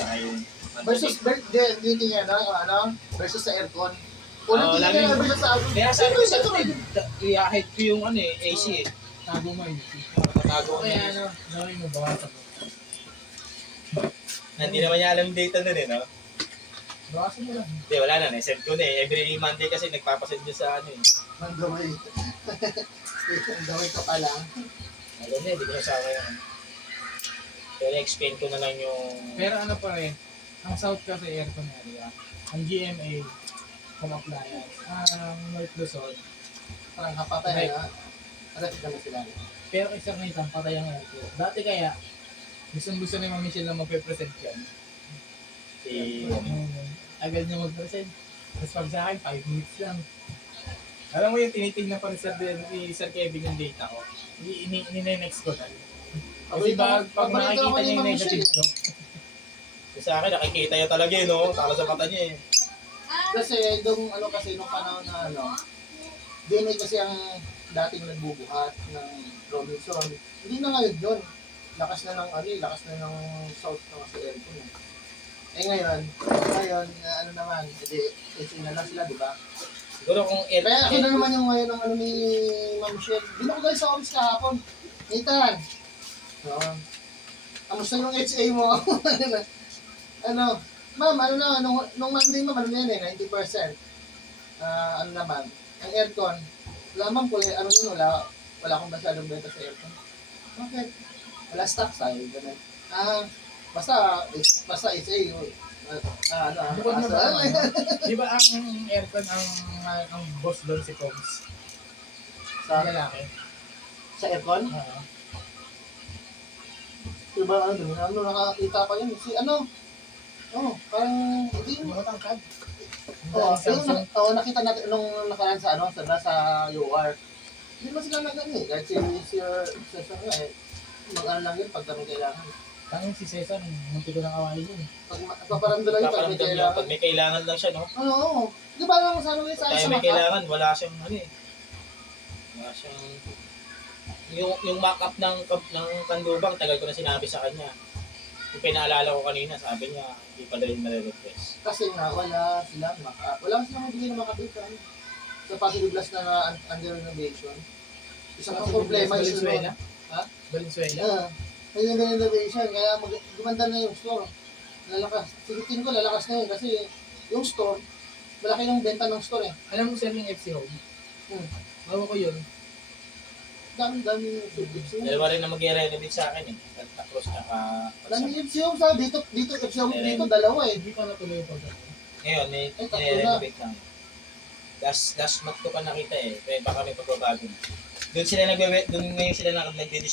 saka yung Versus, hindi niya, versus sa aircon. Oo, Hindi lagi. niya versus sa aircon. Kaya sabi ko sa i-hide ko yung AC eh. Tago mo yun. Tatago ko Kaya na. gawin mo, bawasan mo. Hindi naman niya alam yung data nun eh, no? Bawasan mo lang. Hindi, wala na. Send ko na eh. Every Monday kasi nagpapasend niya sa Mandaway. Mandaway ka pa lang. Ayun eh, hindi ko nasama yun. Pero explain ko na lang yung... Pero ano pa rin, ang south kasi aircon area, ang GMA, home appliance, ang North Luzon, Parang kapatay na. Arapit naman sila. pero isang nitang patay ang aircon. Dati kaya, gusto ni Mami Michelle na magpe-present yan. Si... Agad niya mag-present. Tapos pag sa akin, 5 minutes lang. Alam mo yung tinitignan pa ni Sir Kevin yung data ko. Ini-next ko na. Kasi pag nakikita niya yung negative ko, Sa akin, nakikita niya talaga eh, no? Tala sa mata niya eh. Kasi nung nung panahon na dinay kasi ang dating nagbubuhat ng Robinson. Hindi na ngayon yun. Lakas na ng south ng sa aircon. Eh ngayon, naman, edi na lang sila, di ba? Siguro kung... Kaya ako na naman yung ngayon ng ni Ma'am Michelle. Di na ko guys sa office kahapon. Nathan. Oo. Kamusta yung HA mo? Ma'am, nung Monday ma'am, yan eh, 90%. Ano naman, ang aircon, wala ma'am, wala akong masyadong benta sa aircon. Okay. Wala stock tayo, ganun. Basta HA, bukod na ba? Di ba ang aircon ang boss doon si Combs? sa, Sa lalaki? sa aircon? Oo. Diba, nakakita pa yun. Parang, hindi Hindi mo tangkad. nakita natin nung nakaraan sa UR. Hindi mo sila nagani. Kahit si Cesar nga mag-ano lang yun pag kami kailangan. Tangin si Cesar, munti ko ng kawain yun. Paparamdo lang yun pag may Paparamdam niya, kailangan. pag may kailangan lang siya, no? Oo. Di ba lang sa Tayo sa may maka? kailangan, wala siyang wala siyang... Yung mock-up ng Kandubang, tagal ko na sinabi sa kanya. Yung pinaalala ko kanina, sabi niya, hindi pa rin nare-request. Kasi nga, wala silang mabigay na makabitan. Sa Positive Blast na under renovation. Isang problema yung Valenzuela? Ha? Valenzuela? May renovation, kaya gumanda na yung store. Lalakas. Sigitin ko, lalakas na yun kasi yung store, malaki yung benta ng store eh. Alam mo sir yung FC Home? Bawa ko yun. Dami yung subjects yun. Dalawa rin na mag-i-renovate sa akin eh. Santa Cruz Dami yung FC Home sa dito FC Home dito, dalawa eh. Hindi pa natuloy yung pagkakas. Ngayon, may renovate lang. Last month ko pa nakita eh. Kaya baka may pagbabago na. Doon ngayon sila nagdi-display